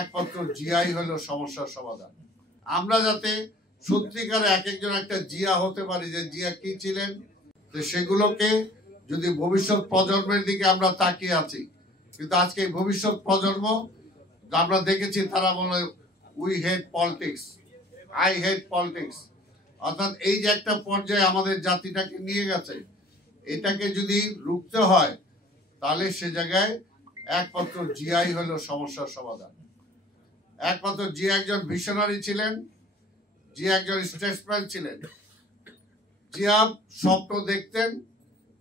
একমাত্র জিয়াই হলো সমস্যার সমাধান। আমরা যাতে সত্যিকারে এক একজন একটা জিয়া হতে পারি, যে জিয়া কি ছিলেন, যে সেগুলোকে যদি ভবিষ্যৎ প্রজন্মের দিকে আমরা তাকিয়ে আছি, কিন্তু আজকে ভবিষ্যৎ প্রজন্ম আমরা দেখেছি তারা বলে we hate politics, I hate politics. অর্থাৎ এই যে একটা পর্যায়ে আমাদের জাতিটাকে নিয়ে গেছে, এটাকে যদি রুখতে হয় তাহলে সে জায়গায় একমাত্র জিয়াই হলো সমস্যার সমাধান। একমাত্র জিয়া একজন ভিশনারি ছিলেন, জিয়া একজন স্টেটসম্যান ছিলেন। জিয়া স্বপ্ন দেখতেন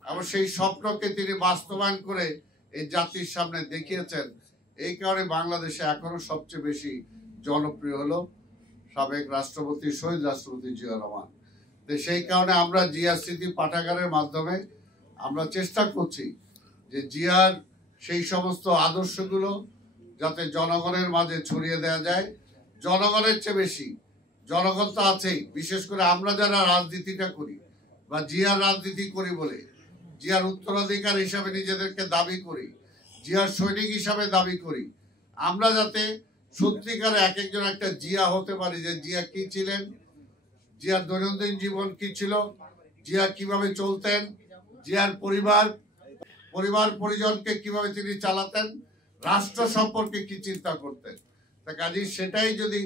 এবং সেই স্বপ্নকে তিনি বাস্তবায়ন করে এই জাতির সামনে দেখিয়েছেন। এই কারণে বাংলাদেশে এখনো সবচেয়ে বেশি জনপ্রিয় হলো সাবেক রাষ্ট্রপতি শহীদ রাষ্ট্রপতি জিয়া রহমান। তো সেই কারণে আমরা জিয়া স্মৃতি পাঠাগারের মাধ্যমে আমরা চেষ্টা করছি যে জিয়ার সেই সমস্ত আদর্শগুলো যাতে জনগণের মাঝে ছড়িয়ে দেওয়া যায়। জনগণের চেয়ে বেশি জনগণ তো আছেই, বিশেষ করে আমরা যারা রাজনীতিটা করি বা জিয়ার রাজনীতি করি বলে জিয়ার উত্তরাধিকার হিসাবে নিজেদেরকে দাবি করি, জিয়ার সৈনিক হিসাবে দাবি করি। আমরা যাতে সত্যিকারে এক একজন একটা জিয়া হতে পারি, যে জিয়া কি ছিলেন, জিয়ার দৈনন্দিন জীবন কি ছিল, জিয়া কিভাবে চলতেন, জিয়ার পরিবার পরিজনকে কিভাবে তিনি চালাতেন, রাষ্ট্র সম্পর্কে কি চিন্তা করতেন। তা কাজেই সেটাই যদি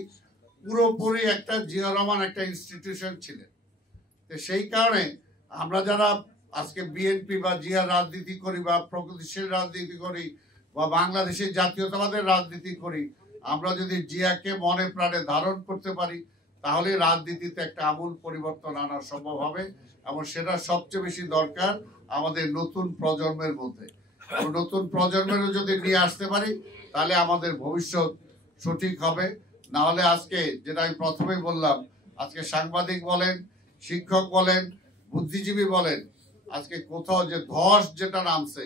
পুরোপুরি একটা জিয়া রহমান একটা ইনস্টিটিউশন ছিলেন। তো সেই কারণে আমরা যারা আজকে বিএনপি বা জিয়া রাজনীতি করি বা প্রগতিশীল রাজনীতি করি বা বাংলাদেশের জাতীয়তাবাদের রাজনীতি করি, আমরা যদি জিয়াকে মনে প্রাণে ধারণ করতে পারি তাহলে রাজনীতিতে একটা আমূল পরিবর্তন আনা সম্ভব হবে। এবং সেটা সবচেয়ে বেশি দরকার আমাদের নতুন প্রজন্মের মধ্যে। নতুন প্রজন্মেরও যদি নিয়ে আসতে পারি তাহলে আমাদের ভবিষ্যৎ সঠিক হবে। না হলে আজকে যেটা আমি প্রথমে বললাম, আজকে সাংবাদিক বলেন, শিক্ষক বলেন, বুদ্ধিজীবী বলেন, আজকে কোথাও যে ধস যেটা নামছে,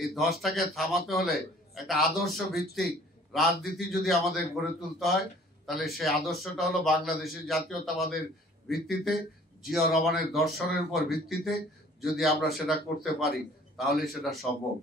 এই ধসটাকে থামাতে হলে একটা আদর্শ ভিত্তিক রাজনীতি যদি আমাদের গড়ে তুলতে হয় তাহলে সেই আদর্শটা হলো বাংলাদেশের জাতীয়তাবাদের ভিত্তিতে, জিয়া রহমানের দর্শনের উপর ভিত্তিতে। যদি আমরা সেটা করতে পারি তাহলে সেটা সম্ভব।